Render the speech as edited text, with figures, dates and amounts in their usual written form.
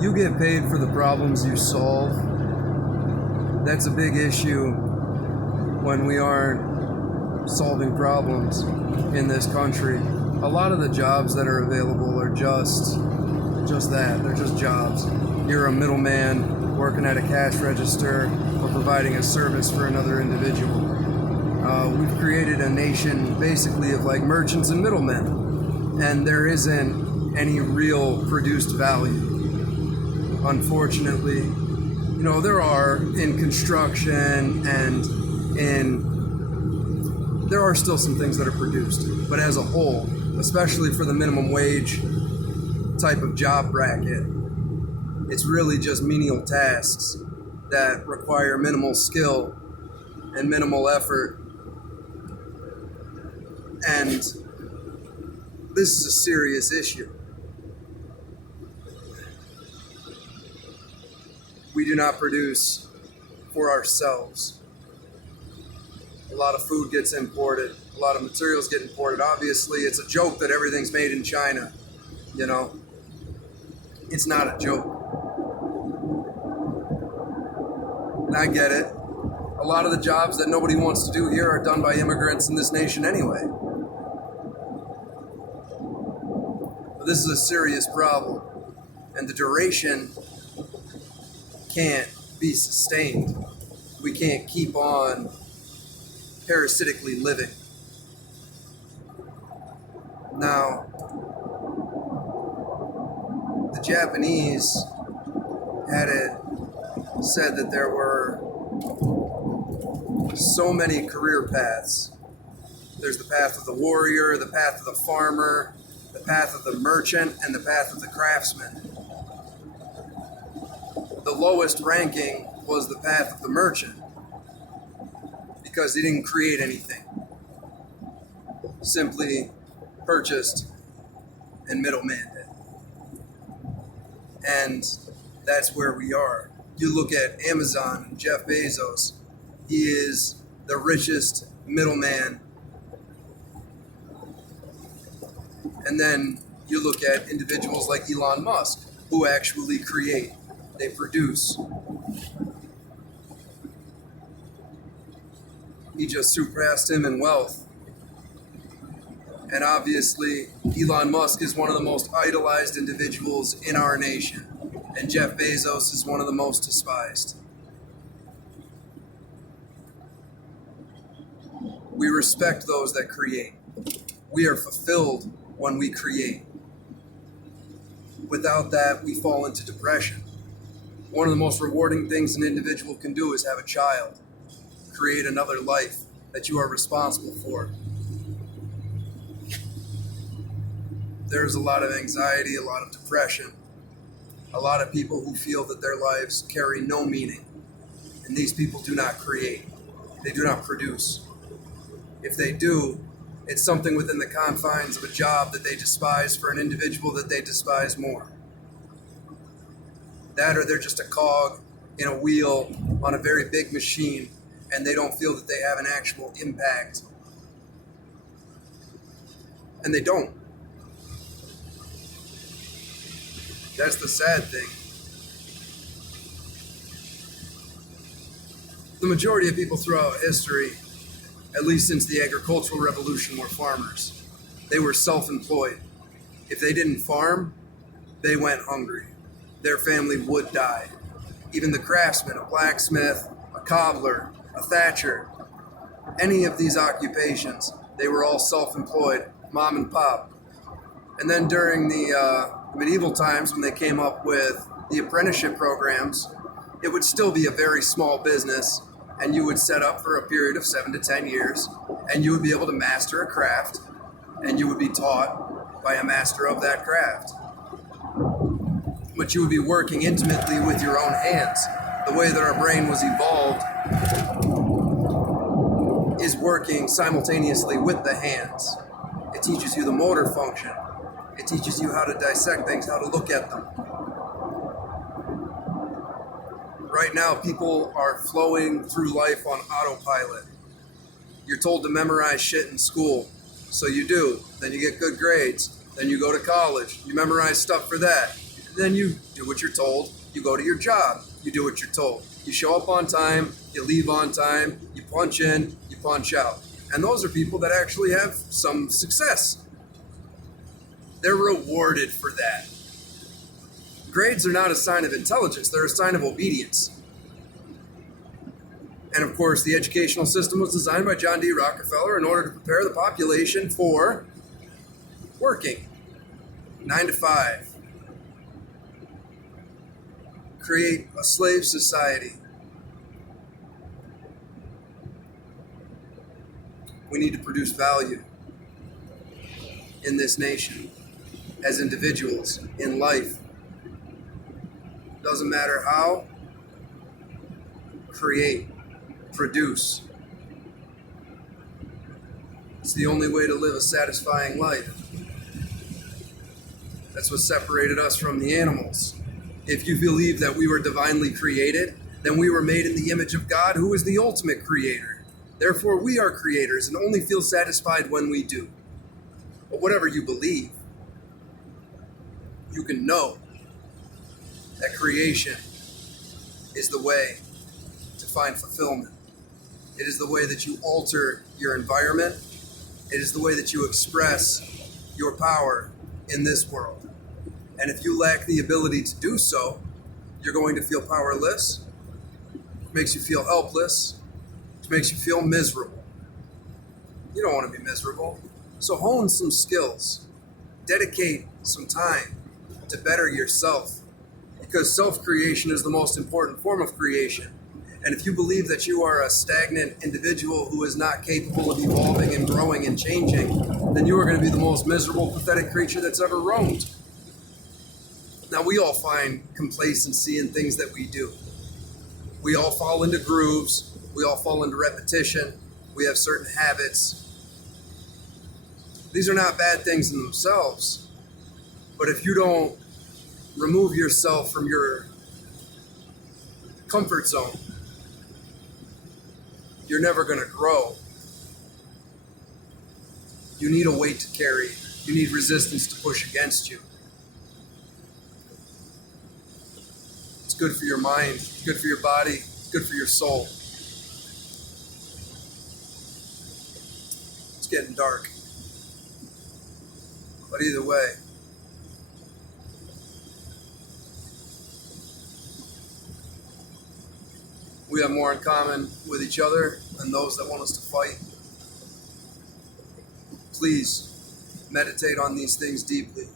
You get paid for the problems you solve. That's a big issue when we aren't solving problems in this country. A lot of the jobs that are available are just that. They're just jobs. You're a middleman working at a cash register or providing a service for another individual. We've created a nation basically of like merchants and middlemen, and there isn't any real produced value. Unfortunately, there are in construction and there are still some things that are produced, but as a whole, especially for the minimum wage type of job bracket, it's really just menial tasks that require minimal skill and minimal effort. And this is a serious issue. We do not produce for ourselves. A lot of food gets imported. A lot of materials get imported. Obviously, it's a joke that everything's made in China. It's not a joke. And I get it. A lot of the jobs that nobody wants to do here are done by immigrants in this nation anyway. But this is a serious problem. And the duration can't be sustained. We can't keep on parasitically living. Now, the Japanese had it said that there were so many career paths. There's the path of the warrior, the path of the farmer, the path of the merchant, and the path of the craftsman. The lowest ranking was the path of the merchant because he didn't create anything. Simply purchased and middlemaned it. And that's where we are. You look at Amazon and Jeff Bezos, he is the richest middleman. And then you look at individuals like Elon Musk, who actually create. They produce. He just surpassed him in wealth. And obviously, Elon Musk is one of the most idolized individuals in our nation. And Jeff Bezos is one of the most despised. We respect those that create. We are fulfilled when we create. Without that, we fall into depression. One of the most rewarding things an individual can do is have a child, create another life that you are responsible for. There's a lot of anxiety, a lot of depression, a lot of people who feel that their lives carry no meaning. And these people do not create. They do not produce. If they do, it's something within the confines of a job that they despise for an individual that they despise more. That or they're just a cog in a wheel on a very big machine and they don't feel that they have an actual impact. And they don't. That's the sad thing. The majority of people throughout history, at least since the agricultural revolution, were farmers. They were self-employed. If they didn't farm, they went hungry. Their family would die. Even the craftsman, a blacksmith, a cobbler, a thatcher, any of these occupations, they were all self-employed, mom and pop. And then during the medieval times when they came up with the apprenticeship programs, it would still be a very small business, and you would set up for a period of 7 to 10 years, and you would be able to master a craft, and you would be taught by a master of that craft. But you would be working intimately with your own hands. The way that our brain was evolved is working simultaneously with the hands. It teaches you the motor function. It teaches you how to dissect things, how to look at them. Right now, people are flowing through life on autopilot. You're told to memorize shit in school, so you do. Then you get good grades. Then you go to college. You memorize stuff for that. Then you do what you're told. You go to your job. You do what you're told. You show up on time. You leave on time. You punch in. You punch out. And those are people that actually have some success. They're rewarded for that. Grades are not a sign of intelligence. They're a sign of obedience. And of course, the educational system was designed by John D. Rockefeller in order to prepare the population for working 9 to 5. Create a slave society. We need to produce value in this nation as individuals in life. Doesn't matter how. Create, produce. It's the only way to live a satisfying life. That's what separated us from the animals. If you believe that we were divinely created, then we were made in the image of God, who is the ultimate creator. Therefore, we are creators and only feel satisfied when we do. But whatever you believe, you can know that creation is the way to find fulfillment. It is the way that you alter your environment. It is the way that you express your power in this world. And if you lack the ability to do so, you're going to feel powerless, which makes you feel helpless, which makes you feel miserable. You don't want to be miserable. So hone some skills. Dedicate some time to better yourself, because self-creation is the most important form of creation. And if you believe that you are a stagnant individual who is not capable of evolving and growing and changing, then you are going to be the most miserable, pathetic creature that's ever roamed. Now, we all find complacency in things that we do. We all fall into grooves. We all fall into repetition. We have certain habits. These are not bad things in themselves. But if you don't remove yourself from your comfort zone, you're never going to grow. You need a weight to carry. You need resistance to push against you. It's good for your mind. It's good for your body. It's good for your soul. It's getting dark. But either way, we have more in common with each other than those that want us to fight. Please meditate on these things deeply.